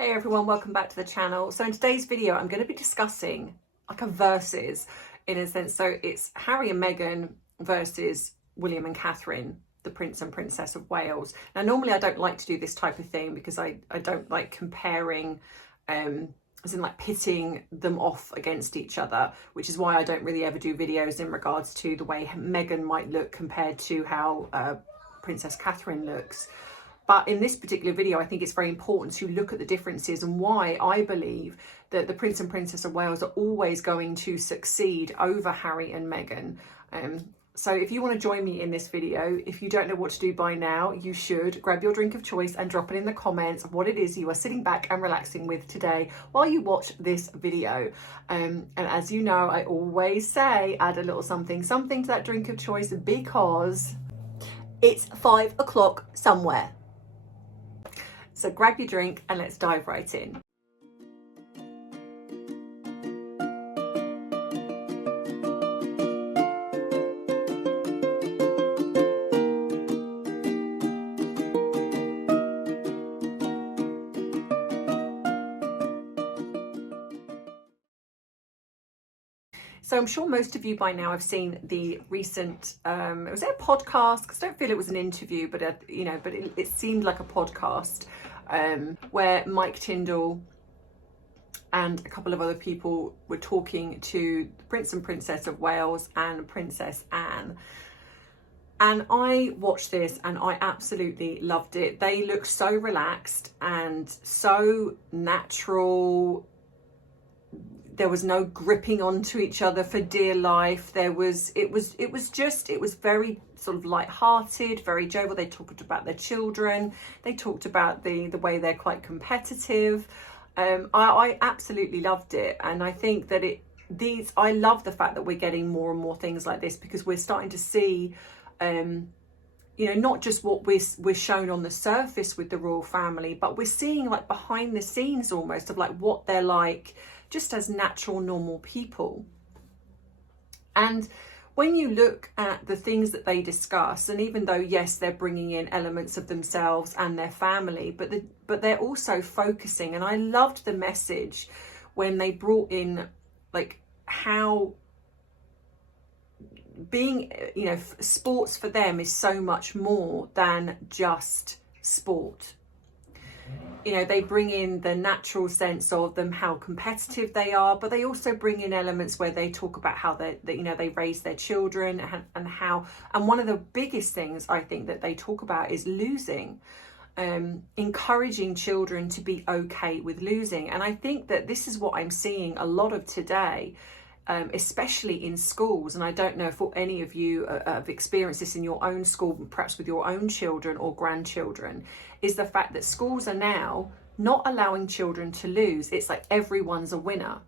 Hey everyone, welcome back to the channel. So in today's video, I'm going to be discussing like a versus in a sense. So it's Harry and Meghan versus William and Catherine, the Prince and Princess of Wales. Now, normally I don't like to do this type of thing because I don't like comparing, as in like pitting them off against each other, which is why I don't really ever do videos in regards to the way Meghan might look compared to how Princess Catherine looks. But in this particular video, I think it's very important to look at the differences and why I believe that the Prince and Princess of Wales are always going to succeed over Harry and Meghan. So if you want to join me in this video, if you don't know what to do by now, you should grab your drink of choice and drop it in the comments what it is you are sitting back and relaxing with today while you watch this video. And as you know, I always say add a little something to that drink of choice because it's 5 o'clock somewhere. So grab your drink and let's dive right in. So I'm sure most of you by now have seen the recent, was it a podcast? Because I don't feel it was an interview, but it seemed like a podcast where Mike Tyndall and a couple of other people were talking to the Prince and Princess of Wales and Princess Anne. And I watched this and I absolutely loved it. They looked so relaxed and so natural. There was no gripping onto each other for dear life. It was very sort of light-hearted, very jovial. They talked about their children. They talked about the way they're quite competitive. I absolutely loved it. And I think that I love the fact that we're getting more and more things like this because we're starting to see, not just what we're shown on the surface with the royal family, but we're seeing like behind the scenes almost of like what they're like just as natural, normal people. And when you look at the things that they discuss, and even though, yes, they're bringing in elements of themselves and their family, but they're also focusing, and I loved the message when they brought in like how being, sports for them is so much more than just sport. They bring in the natural sense of them, how competitive they are, but they also bring in elements where they talk about how they raise their children and one of the biggest things I think that they talk about is losing, encouraging children to be okay with losing. And I think that this is what I'm seeing a lot of today, especially in schools. And I don't know if any of you have experienced this in your own school, perhaps with your own children or grandchildren, is the fact that schools are now not allowing children to lose. It's like everyone's a winner.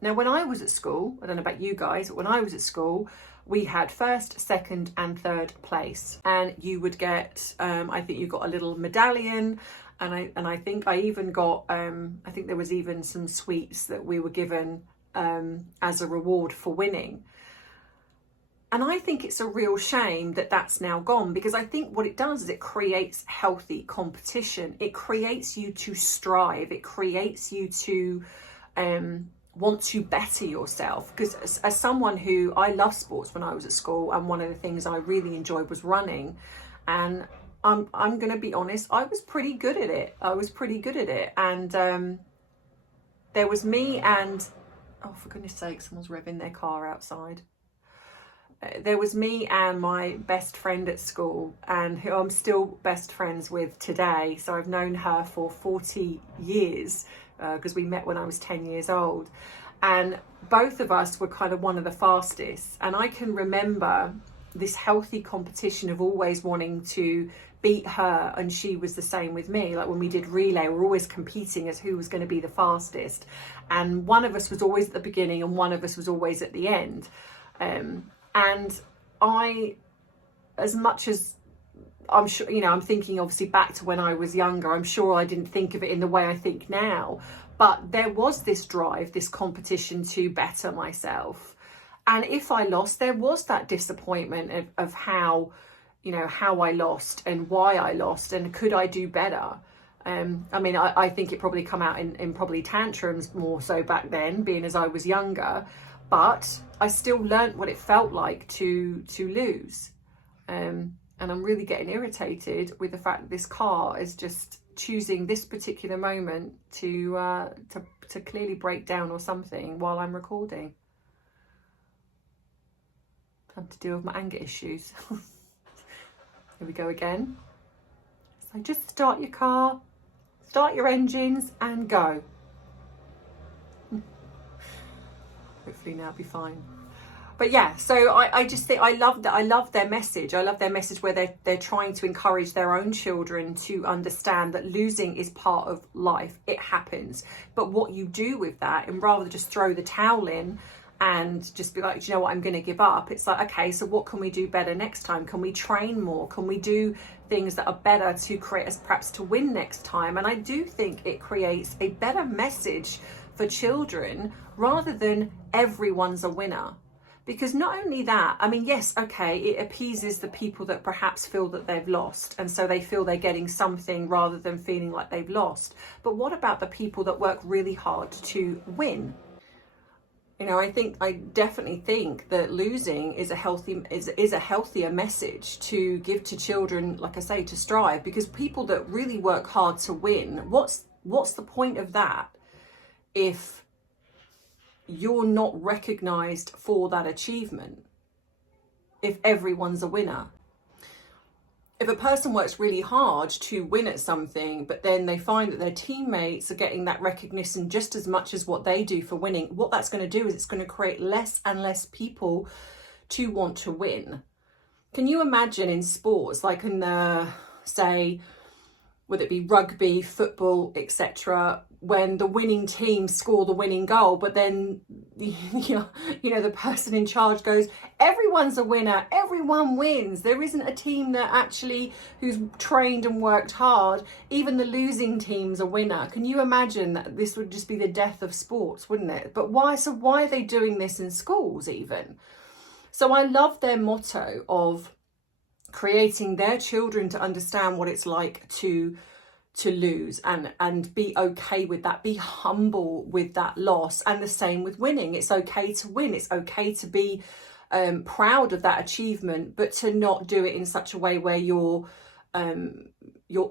Now, when I was at school, I don't know about you guys, but when I was at school, we had first, second and third place. And you would get, I think you got a little medallion. And I think I even got, I think there was even some sweets that we were given as a reward for winning. And I think it's a real shame that that's now gone, because I think what it does is it creates healthy competition. It creates you to strive. It creates you to want to better yourself. Because as someone who, I love sports when I was at school, and one of the things I really enjoyed was running. And I'm going to be honest, I was pretty good at it. And there was me and, oh, for goodness sake, someone's revving their car outside. There was me and my best friend at school, and who I'm still best friends with today. So I've known her for 40 years because we met when I was 10 years old. And both of us were kind of one of the fastest. And I can remember this healthy competition of always wanting to beat her, and she was the same with me. Like when we did relay, we were always competing as who was going to be the fastest. And one of us was always at the beginning and one of us was always at the end. And I, as much as I'm sure, I'm thinking obviously back to when I was younger, I'm sure I didn't think of it in the way I think now, but there was this drive, this competition to better myself. And if I lost, there was that disappointment of how I lost and why I lost and could I do better. I mean, I think it probably come out in probably tantrums more so back then, being as I was younger, but I still learnt what it felt like to lose. And I'm really getting irritated with the fact that this car is just choosing this particular moment to clearly break down or something while I'm recording. Time to deal with my anger issues. Here we go again. So just start your car, start your engines and go. Hopefully now it'll be fine. But yeah, so I just think I love their message. I love their message where they're trying to encourage their own children to understand that losing is part of life. It happens. But what you do with that, and rather than just throw the towel in and just be like, do you know what, I'm going to give up. It's like, okay, so what can we do better next time? Can we train more? Can we do things that are better to create us perhaps to win next time? And I do think it creates a better message for children rather than everyone's a winner. Because not only that, I mean, yes, okay, it appeases the people that perhaps feel that they've lost. And so they feel they're getting something rather than feeling like they've lost. But what about the people that work really hard to win? You know, I definitely think that losing is a healthier message to give to children, like I say, to strive. Because people that really work hard to win, what's the point of that if you're not recognized for that achievement, if everyone's a winner? If a person works really hard to win at something, but then they find that their teammates are getting that recognition just as much as what they do for winning, what that's going to do is it's going to create less and less people to want to win. Can you imagine in sports, like in the, say, whether it be rugby, football, etc., when the winning team score the winning goal, but then you know the person in charge goes, everyone's a winner, everyone wins. There isn't a team that actually who's trained and worked hard. Even the losing team's a winner. Can you imagine that this would just be the death of sports, wouldn't it? But why? So why are they doing this in schools even? So I love their motto of creating their children to understand what it's like to lose and be okay with that, be humble with that loss. And the same with winning. It's okay to win. It's okay to be proud of that achievement, but to not do it in such a way where your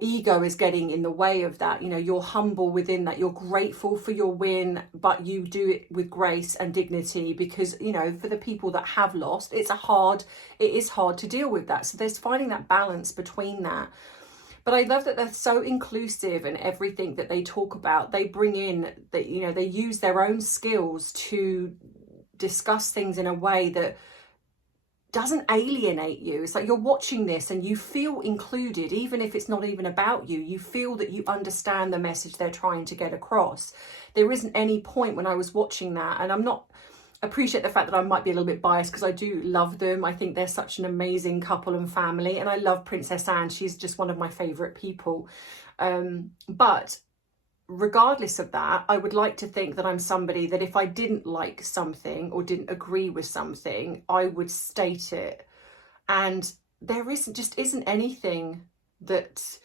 ego is getting in the way of that. You know, you're humble within that. You're grateful for your win, but you do it with grace and dignity, because, you know, for the people that have lost, it is hard to deal with that. So there's finding that balance between that. But I love that they're so inclusive in everything that they talk about. They bring in that, you know, they use their own skills to discuss things in a way that doesn't alienate you. It's like you're watching this and you feel included, even if it's not even about you. You feel that you understand the message they're trying to get across. There isn't any point when I was watching that, and appreciate the fact that I might be a little bit biased because I do love them. I think they're such an amazing couple and family, and I love Princess Anne. She's just one of my favourite people. But regardless of that, I would like to think that I'm somebody that if I didn't like something or didn't agree with something, I would state it. And there isn't anything that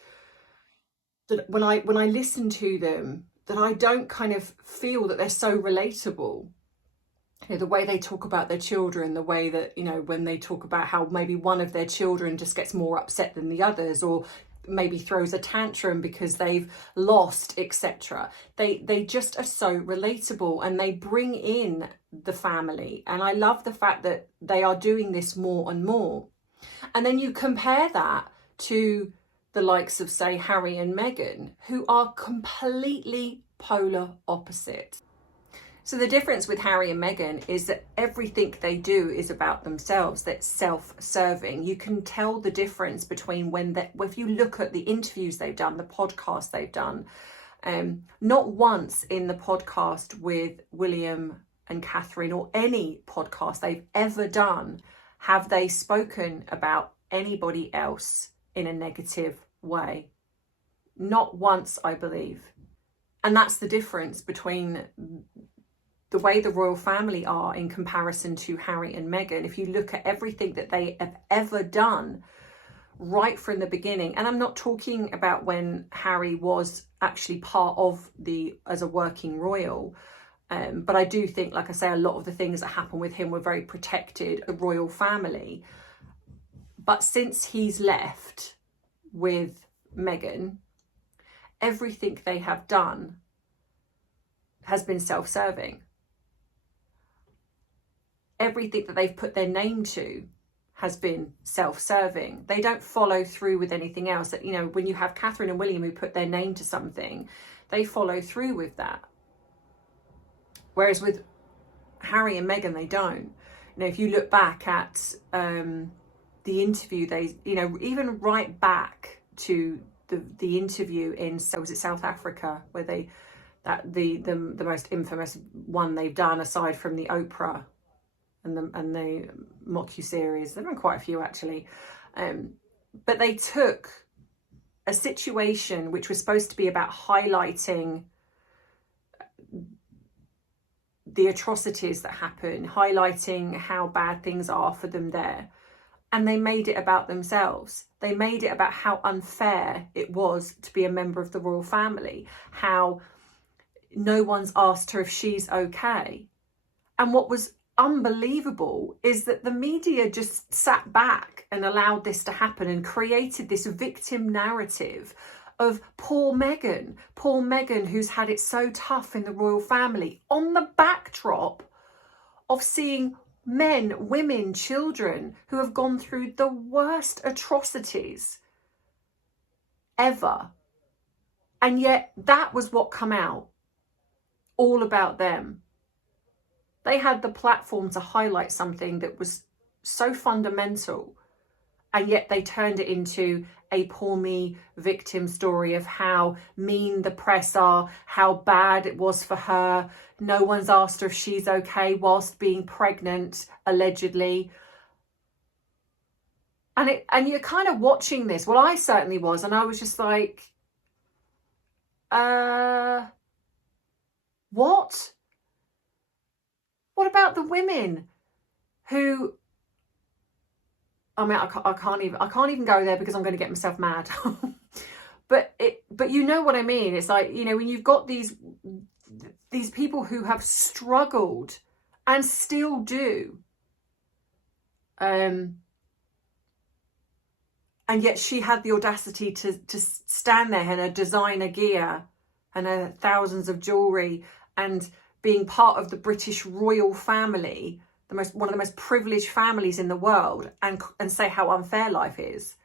when I listen to them, that I don't kind of feel that they're so relatable. You know, the way they talk about their children, the way that, you know, when they talk about how maybe one of their children just gets more upset than the others, or maybe throws a tantrum because they've lost, etc. They just are so relatable, and they bring in the family. And I love the fact that they are doing this more and more. And then you compare that to the likes of, say, Harry and Meghan, who are completely polar opposite. So the difference with Harry and Meghan is that everything they do is about themselves. That's self-serving. You can tell the difference between if you look at the interviews they've done, the podcasts they've done. Not once in the podcast with William and Catherine, or any podcast they've ever done, have they spoken about anybody else in a negative way. Not once, I believe. And that's the difference between the way the royal family are in comparison to Harry and Meghan. If you look at everything that they have ever done right from the beginning. And I'm not talking about when Harry was actually part of as a working royal. But I do think, like I say, a lot of the things that happened with him were very protected, the royal family. But since he's left with Meghan, everything they have done has been self-serving. Everything that they've put their name to has been self-serving. They don't follow through with anything else. That, you know, when you have Catherine and William who put their name to something, they follow through with that. Whereas with Harry and Meghan, they don't. You know, if you look back at the interview, they, you know, even right back to the interview in, was it South Africa, where they, the most infamous one they've done aside from the Oprah and the mocu-series. There have been quite a few actually. But they took a situation which was supposed to be about highlighting the atrocities that happen, highlighting how bad things are for them there. And they made it about themselves. They made it about how unfair it was to be a member of the royal family, how no one's asked her if she's okay. And what was unbelievable is that the media just sat back and allowed this to happen and created this victim narrative of poor Meghan who's had it so tough in the royal family, on the backdrop of seeing men, women, children who have gone through the worst atrocities ever. And yet that was what come out, all about them. They had the platform to highlight something that was so fundamental, and yet they turned it into a poor me victim story of how mean the press are, how bad it was for her. No one's asked her if she's okay whilst being pregnant, allegedly. And you're kind of watching this. Well, I certainly was. And I was just like, what? What about the women who, I mean, I can't even go there because I'm going to get myself mad. but you know what I mean? It's like, you know, when you've got these people who have struggled and still do, and yet she had the audacity to stand there in her designer gear and her thousands of jewelry and being part of the British royal family, one of the most privileged families in the world, and say how unfair life is.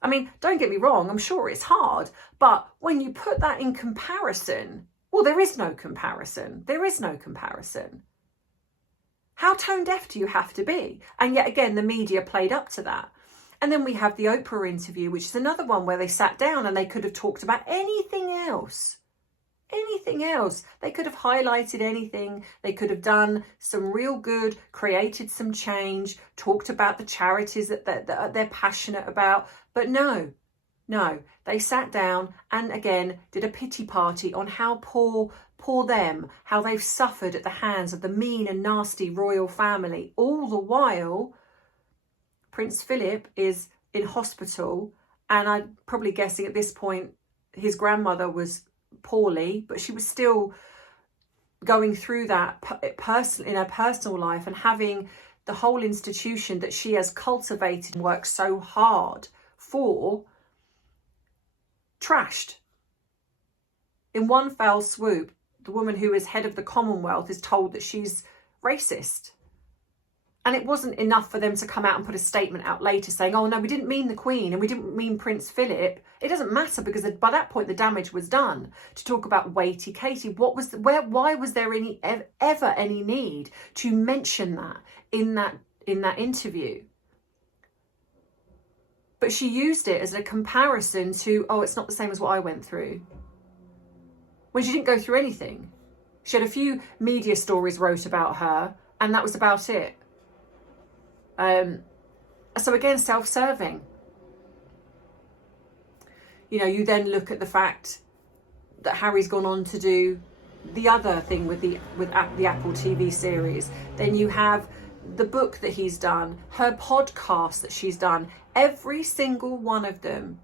I mean, don't get me wrong, I'm sure it's hard, but when you put that in comparison, well, there is no comparison. There is no comparison. How tone deaf do you have to be? And yet again, the media played up to that. And then we have the Oprah interview, which is another one where they sat down and they could have talked about anything else. Anything else. They could have highlighted anything. They could have done some real good, created some change, talked about the charities that they're passionate about. But no, they sat down and again did a pity party on how poor them, how they've suffered at the hands of the mean and nasty royal family. All the while, Prince Philip is in hospital, and I'm probably guessing at this point his grandmother was poorly, but she was still going through that in her personal life, and having the whole institution that she has cultivated and worked so hard for trashed. In one fell swoop, the woman who is head of the Commonwealth is told that she's racist. And it wasn't enough for them to come out and put a statement out later saying, oh no, we didn't mean the Queen and we didn't mean Prince Philip. It doesn't matter, because by that point the damage was done. To talk about Weighty Katie, why was there ever any need to mention that in that interview? But she used it as a comparison to, oh, it's not the same as what I went through. When she didn't go through anything. She had a few media stories wrote about her, and that was about it. So again, self-serving. You know, you then look at the fact that Harry's gone on to do the other thing with the Apple TV series. Then you have the book that he's done, her podcast that she's done, every single one of them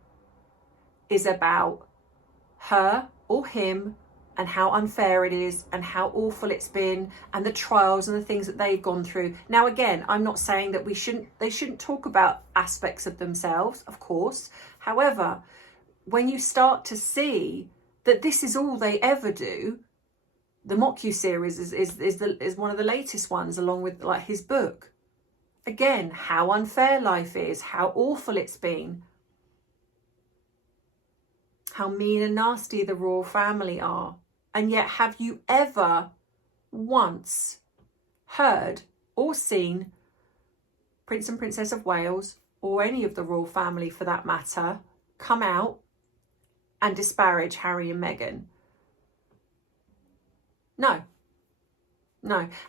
is about her or him and how unfair it is and how awful it's been and the trials and the things that they've gone through. Now, again, I'm not saying that they shouldn't talk about aspects of themselves, of course. However, when you start to see that this is all they ever do, the Mock-You series is one of the latest ones, along with like his book. Again, how unfair life is, how awful it's been, how mean and nasty the royal family are. And yet, have you ever once heard or seen Prince and Princess of Wales, or any of the royal family for that matter, come out and disparage Harry and Meghan? No.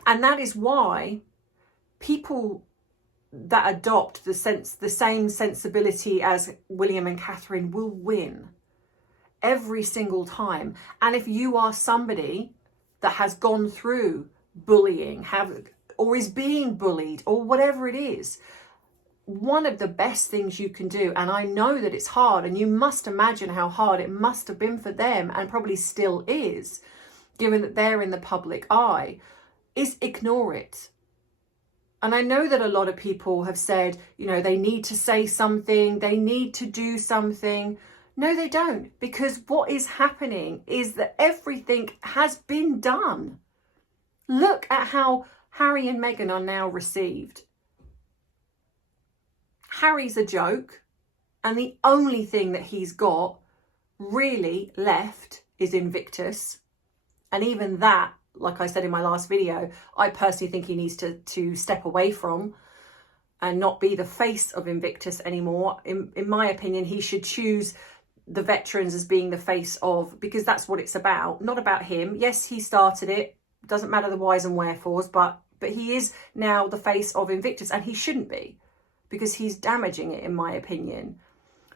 And that is why people that adopt the same sensibility as William and Catherine will win every single time. And if you are somebody that has gone through bullying, or is being bullied, or whatever it is, one of the best things you can do, and I know that it's hard, and you must imagine how hard it must have been for them, and probably still is, given that they're in the public eye, is ignore it. And I know that a lot of people have said, you know, they need to say something, they need to do something. No, they don't, because what is happening is that everything has been done. Look at how Harry and Meghan are now received. Harry's a joke, and the only thing that he's got really left is Invictus. And even that, like I said in my last video, I personally think he needs to step away from and not be the face of Invictus anymore. In my opinion, he should choose the veterans as being the face of, because that's what it's about, not about him. Yes, he started it, doesn't matter the whys and wherefores, but he is now the face of Invictus, and he shouldn't be, because he's damaging it, in my opinion.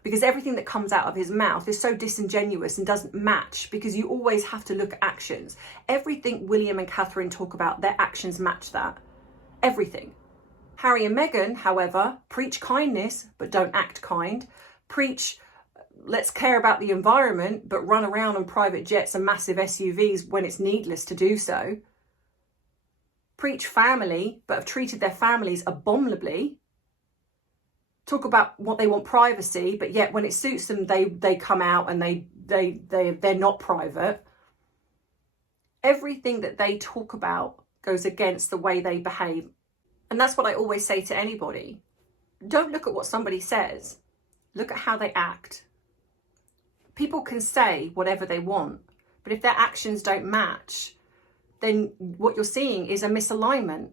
Because everything that comes out of his mouth is so disingenuous and doesn't match, because you always have to look at actions. Everything William and Catherine talk about, their actions match that. Everything. Harry and Meghan, however, preach kindness, but don't act kind. Preach, let's care about the environment, but run around on private jets and massive SUVs when it's needless to do so. Preach family, but have treated their families abominably. Talk about what they want privacy, but yet when it suits them, they come out and they're not private. Everything that they talk about goes against the way they behave. And that's what I always say to anybody. Don't look at what somebody says. Look at how they act. People can say whatever they want, but if their actions don't match, then what you're seeing is a misalignment.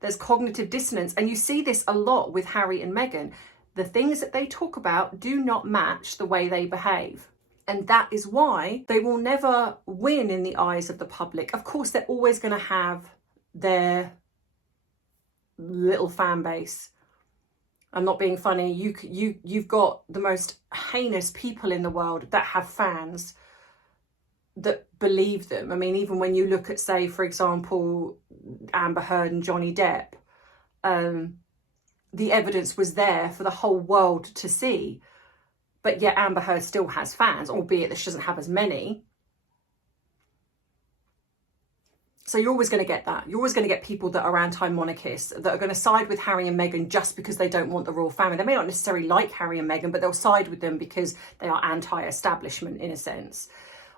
There's cognitive dissonance, and you see this a lot with Harry and Meghan. The things that they talk about do not match the way they behave. And that is why they will never win in the eyes of the public. Of course, they're always going to have their little fan base. I'm not being funny. You've got the most heinous people in the world that have fans that believe them. I mean, even when you look at, say, for example, Amber Heard and Johnny Depp, the evidence was there for the whole world to see. But yet Amber Heard still has fans, albeit that she doesn't have as many. So you're always going to get that. You're always going to get people that are anti-monarchists, that are going to side with Harry and Meghan just because they don't want the royal family. They may not necessarily like Harry and Meghan, but they'll side with them because they are anti-establishment in a sense.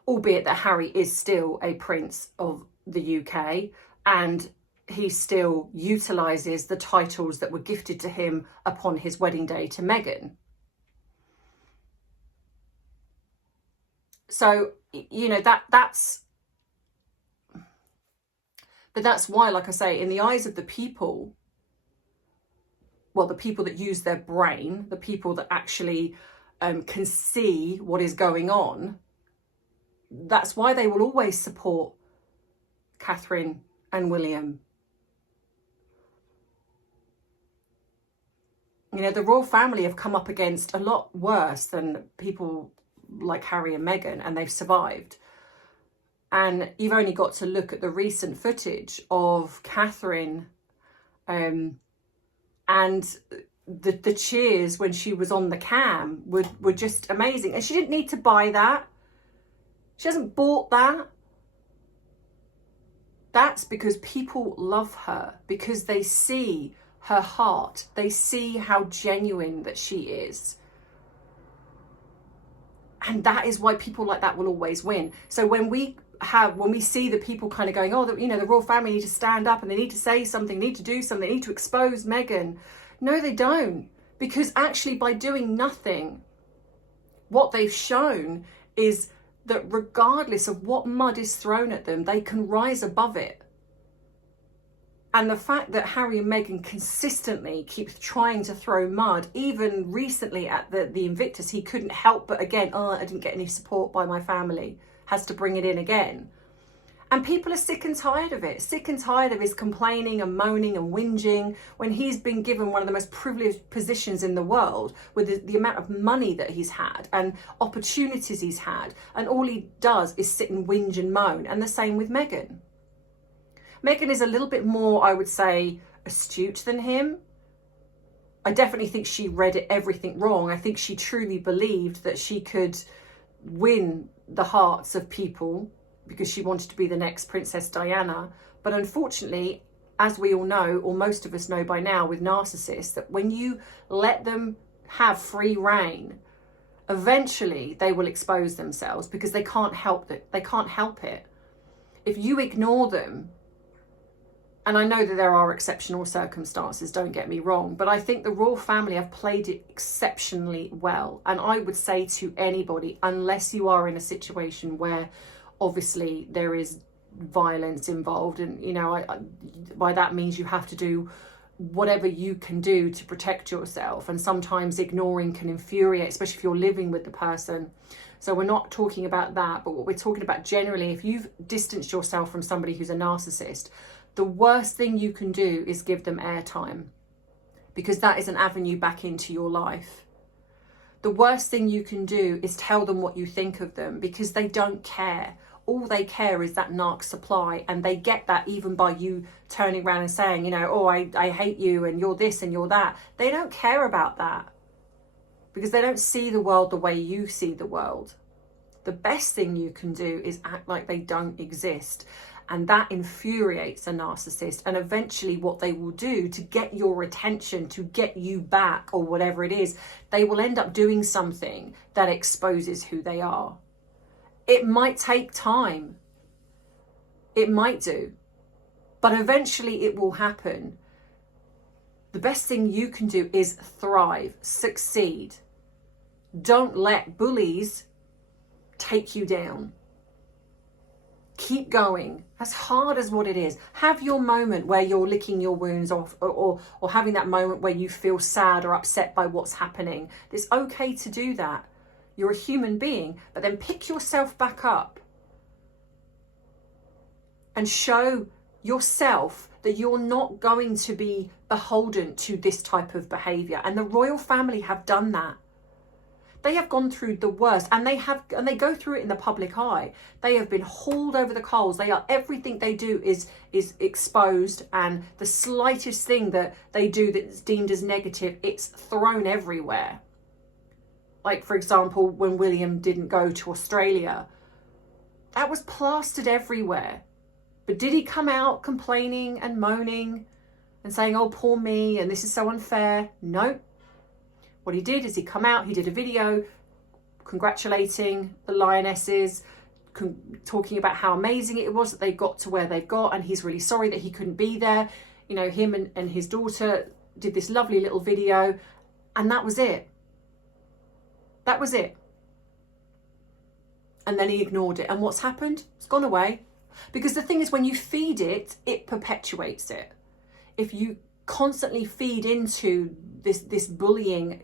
Albeit that Harry is still a prince of the UK, and he still utilises the titles that were gifted to him upon his wedding day to Meghan. So, you know, that's why, like I say, in the eyes of the people, well, the people that use their brain, the people that actually can see what is going on, that's why they will always support Catherine and William. You know, the royal family have come up against a lot worse than people like Harry and Meghan, and they've survived. And you've only got to look at the recent footage of Catherine and the cheers when she was on the cam were just amazing. And she didn't need to buy that. She hasn't bought that. That's because people love her, because they see her heart. They see how genuine that she is. And that is why people like that will always win. So when we see the people kind of going, oh, the royal family need to stand up and they need to say something, need to do something, they need to expose Meghan. No, they don't. Because actually by doing nothing, what they've shown is that regardless of what mud is thrown at them, they can rise above it. And the fact that Harry and Meghan consistently keep trying to throw mud, even recently at the Invictus, he couldn't help but again, I didn't get any support by my family, has to bring it in again. And people are sick and tired of it, sick and tired of his complaining and moaning and whinging when he's been given one of the most privileged positions in the world with the amount of money that he's had and opportunities he's had. And all he does is sit and whinge and moan. And the same with Meghan. Meghan is a little bit more, I would say, astute than him. I definitely think she read everything wrong. I think she truly believed that she could win the hearts of people because she wanted to be the next Princess Diana. But unfortunately, as we all know, or most of us know by now with narcissists, that when you let them have free reign, eventually they will expose themselves because they can't help it. They can't help it. If you ignore them, and I know that there are exceptional circumstances, don't get me wrong, but I think the royal family have played it exceptionally well. And I would say to anybody, unless you are in a situation where obviously there is violence involved, and by that means you have to do whatever you can do to protect yourself, and sometimes ignoring can infuriate, especially if you're living with the person. So we're not talking about that, but what we're talking about generally, if you've distanced yourself from somebody who's a narcissist, the worst thing you can do is give them airtime, because that is an avenue back into your life. The worst thing you can do is tell them what you think of them, because they don't care. All they care is that narc supply, and they get that even by you turning around and saying, I hate you and you're this and you're that. They don't care about that because they don't see the world the way you see the world. The best thing you can do is act like they don't exist. And that infuriates a narcissist. And eventually what they will do to get your attention, to get you back or whatever it is, they will end up doing something that exposes who they are. It might take time. It might do. But eventually it will happen. The best thing you can do is thrive, succeed. Don't let bullies take you down. Keep going, as hard as what it is. Have your moment where you're licking your wounds off, or having that moment where you feel sad or upset by what's happening. It's okay to do that. You're a human being, but then pick yourself back up and show yourself that you're not going to be beholden to this type of behavior. And the royal family have done that. They have gone through the worst, and they go through it in the public eye. They have been hauled over the coals. Everything they do is exposed, and the slightest thing that they do that's deemed as negative, it's thrown everywhere. Like, for example, when William didn't go to Australia, that was plastered everywhere. But did he come out complaining and moaning and saying, oh, poor me, and this is so unfair? No. What he did is he come out, he did a video congratulating the Lionesses, talking about how amazing it was that they got to where they've got, and he's really sorry that he couldn't be there. Him and his daughter did this lovely little video, and that was it. That was it. And then he ignored it. And what's happened? It's gone away. Because the thing is, when you feed it, it perpetuates it. If you constantly feed into this bullying,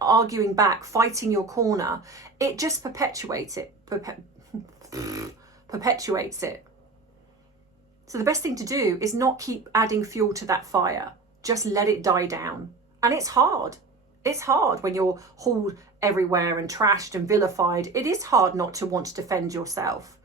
arguing back, fighting your corner, it just perpetuates it. Perpetuates it. So the best thing to do is not keep adding fuel to that fire. Just let it die down. And it's hard. It's hard when you're hauled everywhere and trashed and vilified. It is hard not to want to defend yourself.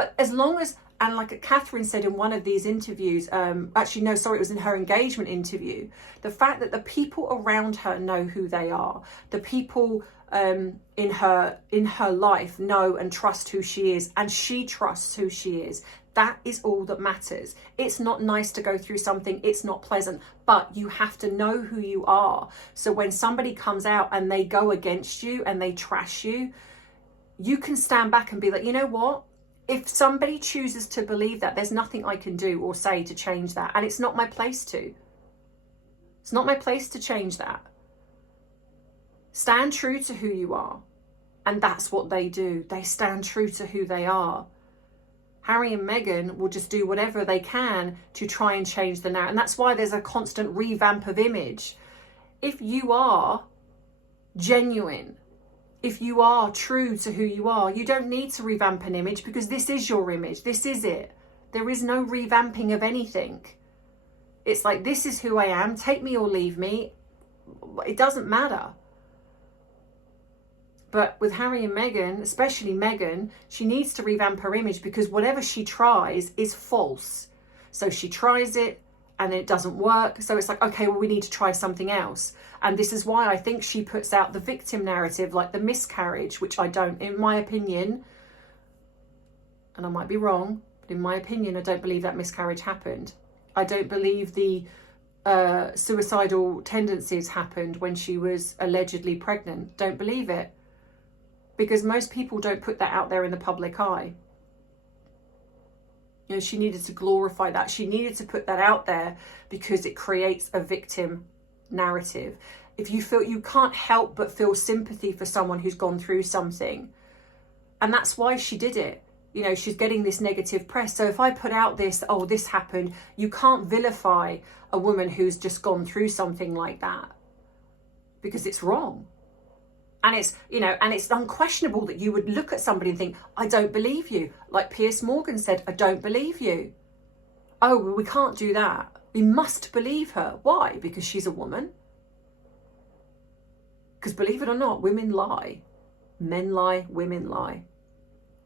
But as long as, and like Catherine said in one of these interviews, actually no, sorry, it was in her engagement interview, the fact that the people around her know who they are, the people in her life know and trust who she is, and she trusts who she is. That is all that matters. It's not nice to go through something, it's not pleasant, but you have to know who you are. So when somebody comes out and they go against you and they trash you, you can stand back and be like, you know what? If somebody chooses to believe that, there's nothing I can do or say to change that. And it's not my place to. It's not my place to change that. Stand true to who you are. And that's what they do. They stand true to who they are. Harry and Meghan will just do whatever they can to try and change the narrative. And that's why there's a constant revamp of image. If you are genuine, if you are true to who you are, you don't need to revamp an image, because this is your image. This is it. There is no revamping of anything. It's like, this is who I am. Take me or leave me. It doesn't matter. But with Harry and Meghan, especially Meghan, she needs to revamp her image, because whatever she tries is false. So she tries it and it doesn't work. So it's like, okay, well, we need to try something else. And this is why I think she puts out the victim narrative, like the miscarriage, which I don't, in my opinion, and I might be wrong, but in my opinion, I don't believe that miscarriage happened. I don't believe the suicidal tendencies happened when she was allegedly pregnant. Don't believe it. Because most people don't put that out there in the public eye. You know, she needed to glorify that. She needed to put that out there because it creates a victim narrative. If you feel, you can't help but feel sympathy for someone who's gone through something. And that's why she did it. You know, she's getting this negative press. So if I put out this, oh, this happened, you can't vilify a woman who's just gone through something like that, because it's wrong. And it's, you know, and it's unquestionable that you would look at somebody and think, I don't believe you. Like Piers Morgan said, I don't believe you. Oh, well, we can't do that. We must believe her. Why? Because she's a woman. Because believe it or not, women lie. Men lie, women lie.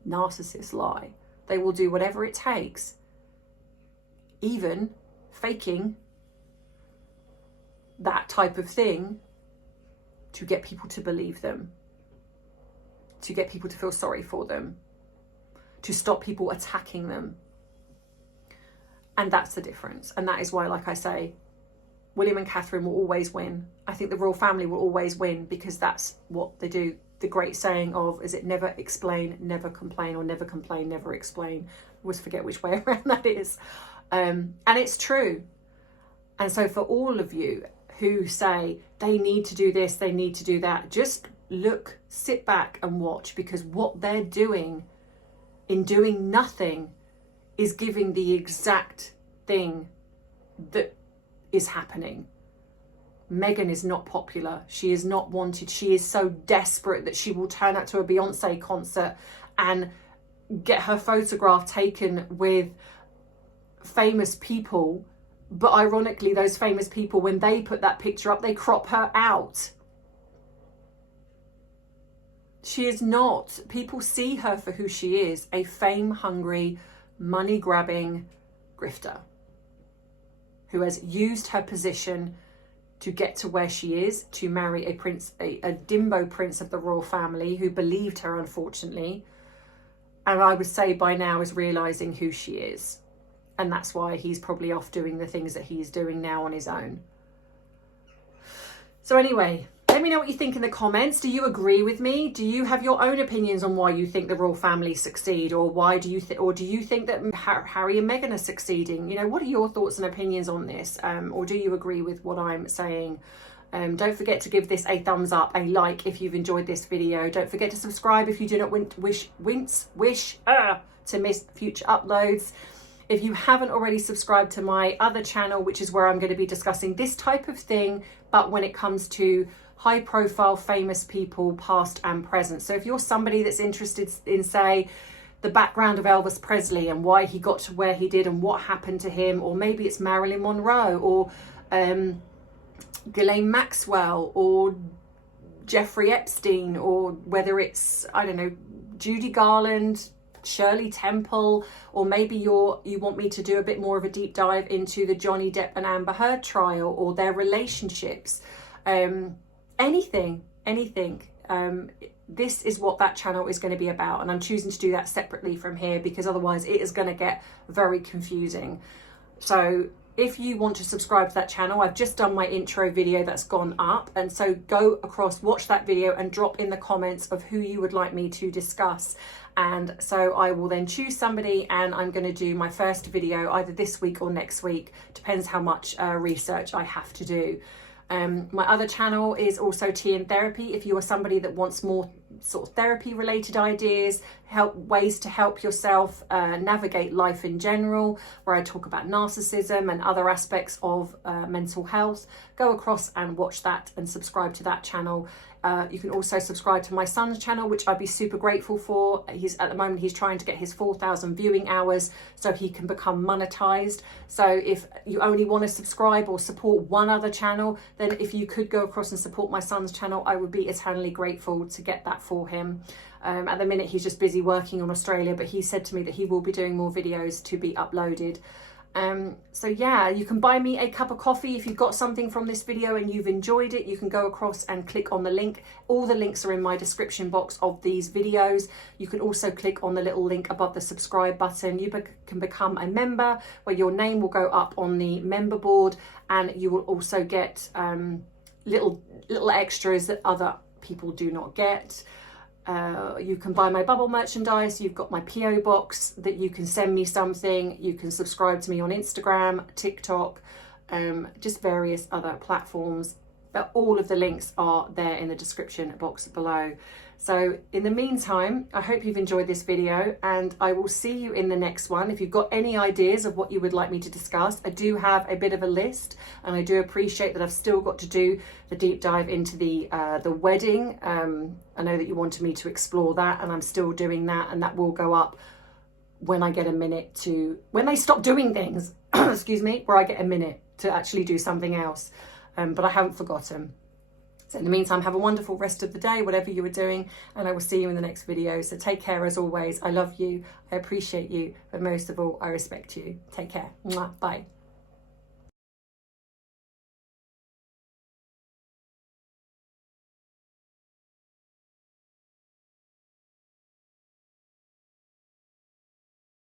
Narcissists lie. They will do whatever it takes, even faking that type of thing, to get people to believe them, to get people to feel sorry for them, to stop people attacking them. And that's the difference. And that is why, like I say, William and Catherine will always win. I think the royal family will always win, because that's what they do. The great saying of, is it never explain, never complain, or never complain, never explain. I always forget which way around that is. And it's true. And so for all of you who say they need to do this, they need to do that, just look, sit back and watch, because what they're doing in doing nothing is giving the exact thing that is happening. Meghan is not popular. She is not wanted. She is so desperate that she will turn up to a Beyonce concert and get her photograph taken with famous people. But ironically, those famous people, when they put that picture up, they crop her out. She is not. People see her for who she is, a fame-hungry, money-grabbing grifter who has used her position to get to where she is, to marry a prince, a dimbo prince of the royal family who believed her, unfortunately. And I would say by now is realising who she is. And that's why he's probably off doing the things that he's doing now on his own. So anyway, let me know what you think in the comments. Do you agree with me? Do you have your own opinions on why you think the royal family succeed, or why do you do you think that Harry and Meghan are succeeding? You know, what are your thoughts and opinions on this? Or do you agree with what I'm saying? Don't forget to give this a thumbs up, a like if you've enjoyed this video. Don't forget to subscribe if you do not wish to miss future uploads. If you haven't already subscribed to my other channel, which is where I'm going to be discussing this type of thing, but when it comes to high profile famous people, past and present. So if you're somebody that's interested in, say, the background of Elvis Presley and why he got to where he did and what happened to him, or maybe it's Marilyn Monroe, or Ghislaine Maxwell, or Jeffrey Epstein, or whether it's, I don't know, Judy Garland, Shirley Temple, or maybe you want me to do a bit more of a deep dive into the Johnny Depp and Amber Heard trial or their relationships. Anything. This is what that channel is going to be about, and I'm choosing to do that separately from here because otherwise it is going to get very confusing. So if you want to subscribe to that channel, I've just done my intro video that's gone up, and so go across, watch that video and drop in the comments of who you would like me to discuss. And so I will then choose somebody, and I'm going to do my first video either this week or next week, depends how much research I have to do. My other channel is also Tea and Therapy. If you are somebody that wants more sort of therapy related ideas, ways to help yourself navigate life in general, where I talk about narcissism and other aspects of mental health, go across and watch that and subscribe to that channel. You can also subscribe to my son's channel, which I'd be super grateful for. At the moment he's trying to get his 4,000 viewing hours so he can become monetized. So if you only want to subscribe or support one other channel, then if you could go across and support my son's channel, I would be eternally grateful to get that for him. At the minute he's just busy working on Australia, but he said to me that he will be doing more videos to be uploaded. So yeah, you can buy me a cup of coffee if you've got something from this video and you've enjoyed it. You can go across and click on the link. All the links are in my description box of these videos. You can also click on the little link above the subscribe button. You can become a member, where your name will go up on the member board, and you will also get little extras that other people do not get. You can buy my bubble merchandise. You've got my PO box that you can send me something. You can subscribe to me on Instagram, TikTok, just various other platforms. But all of the links are there in the description box below. So in the meantime, I hope you've enjoyed this video, and I will see you in the next one. If you've got any ideas of what you would like me to discuss, I do have a bit of a list, and I do appreciate that I've still got to do the deep dive into the wedding. I know that you wanted me to explore that, and I'm still doing that, and that will go up when I get a minute to, when they stop doing things, excuse me, where I get a minute to actually do something else. But I haven't forgotten. So in the meantime, have a wonderful rest of the day, whatever you are doing, and I will see you in the next video. So take care as always. I love you, I appreciate you, but most of all, I respect you. Take care. Mwah. Bye.